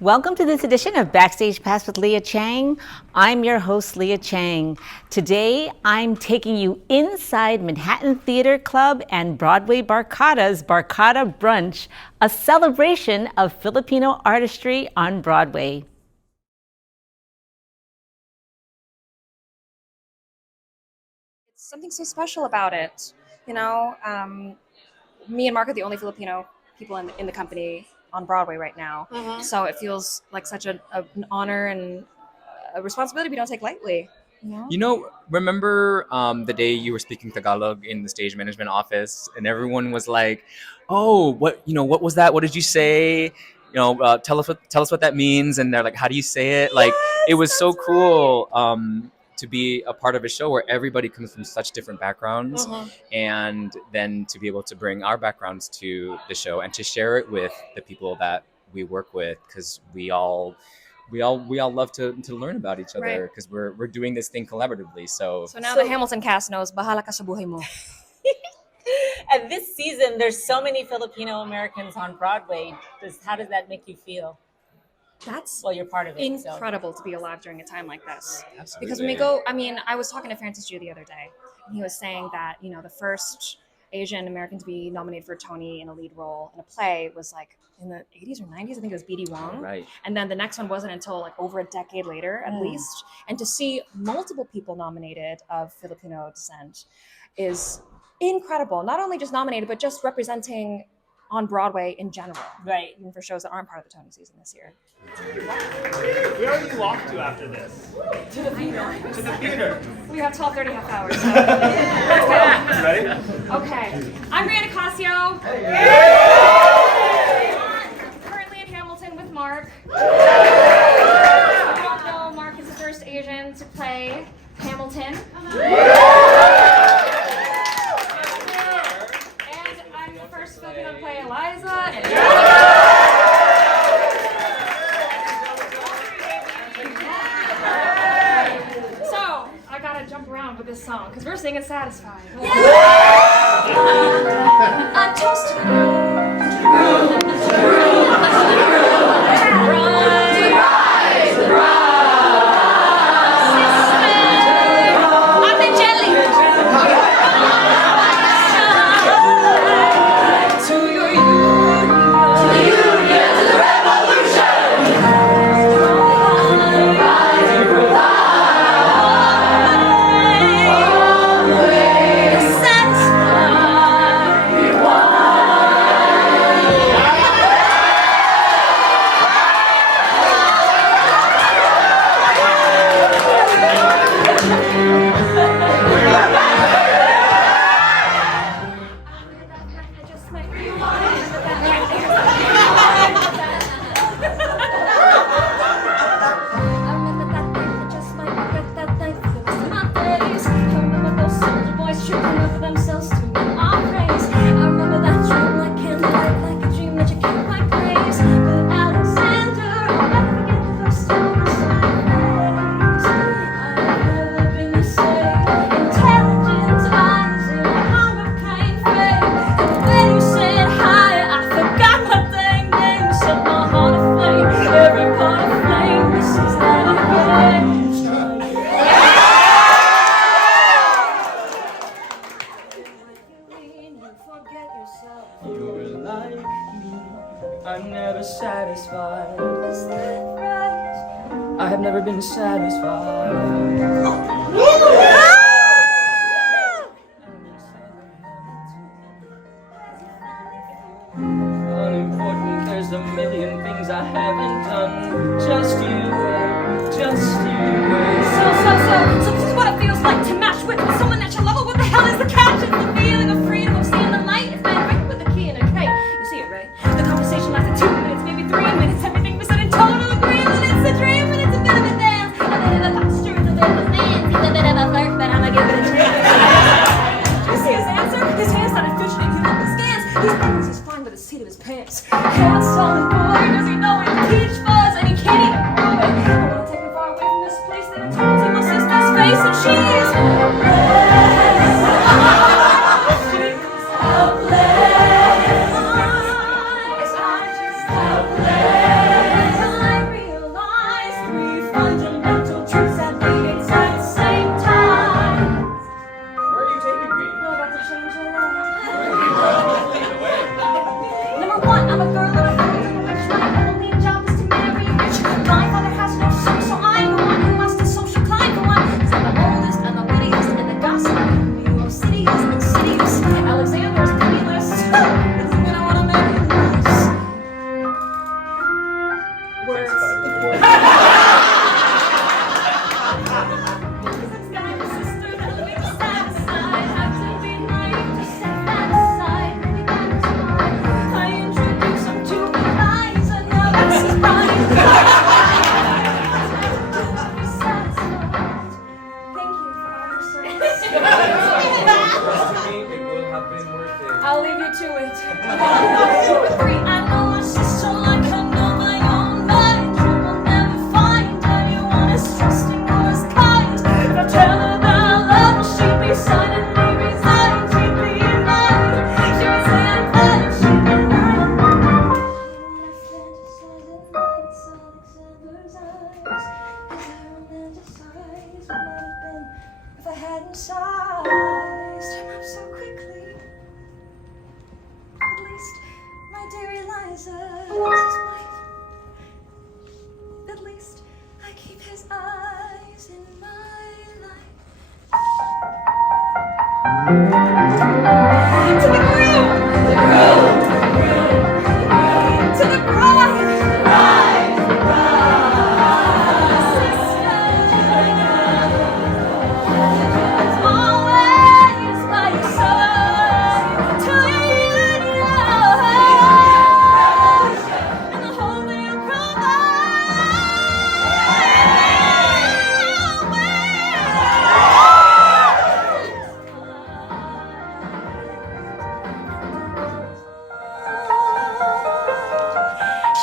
Welcome to this edition of Backstage Pass with Leah Chang. I'm your host, Leah Chang. Today, I'm taking you inside Manhattan Theater Club and Broadway Barkada's Barkada Brunch, a celebration of Filipino artistry on Broadway. It's something so special about it. You know, me and Marc are the only Filipino people in the company on Broadway right now. So it feels like such an honor and a responsibility we don't take lightly. Remember the day you were speaking Tagalog in the stage management office, and everyone was like, "Oh, what was that? What did you say? Tell us what that means." And they're like, "How do you say it?" Like, it was so cool to be a part of a show where everybody comes from such different backgrounds, and then to be able to bring our backgrounds to the show and to share it with the people that we work with, because we all love to learn about each other, because we're doing this thing collaboratively. So now the Hamilton cast knows, bahala ka sa buhay mo. And this season, there's so many Filipino Americans on Broadway. How does that make you feel? You're part of it. Incredible to be alive during a time like this. Absolutely. Because when we I was talking to Francis Ju the other day, and he was saying that, the first Asian American to be nominated for a Tony in a lead role in a play was like in the 80s or 90s. I think it was B.D. Wong. Right. And then the next one wasn't until like over a decade later, at least. And to see multiple people nominated of Filipino descent is incredible. Not only just nominated, but just representing on Broadway in general. Right. Even for shows that aren't part of the Tony season this year. Where are you off to after this? To the theater. To the theater. We have 12:30 half hours. So. You ready? Okay. I'm Reanne Acasio. Currently in Hamilton with Marc. If you don't know, Marc is the first Asian to play Hamilton. And I'm the first Filipino to play Eliza. So I gotta jump around with this song because we're singing Satisfied. I toast to the groove, I'm the jelly. To your union, to the revolution. You're like me, I'm never satisfied. Is that right? I have never been satisfied. Unimportant, there's a million things I haven't done. Just you wait, just you wait. So this is what it feels like to match with someone that you love. What the hell is the catch? It's the feeling of freedom, of seeing the light. If I break with a key and a K, you see it, right? The conversation lasted 2 minutes, maybe 3 minutes. Everything was said in total agreement. It's a dream and it's a bit of a dance. A bit of a posture, it's a bit of a dance. It's a bit of a flirt. been worth it. I'll leave you to it. I know my sister like I know my own mind. You will never find anyone as trusting or as kind. If I tell her that I love her, she'd be silently resigned. She'd be in line. She would say I'm fine. She'd be lying. When I fantasize at night, it's Alexander's eyes. As I romanticize what might have been if I hadn't sized him up so quickly. At least my dear Eliza is his wife. At least I keep his eyes in my life. To the groom! To the bride! Always by your side, till the end, and the whole that you provide.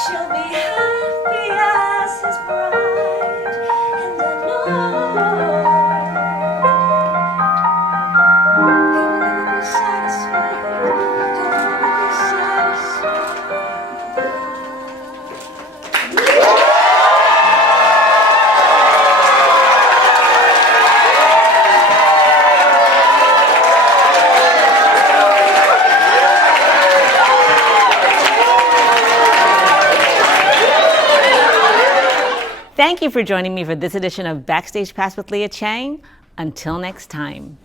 She'll be happy as his bride, and I know he'll never be satisfied. He'll never be Thank you for joining me for this edition of Backstage Pass with Leah Chang. Until next time.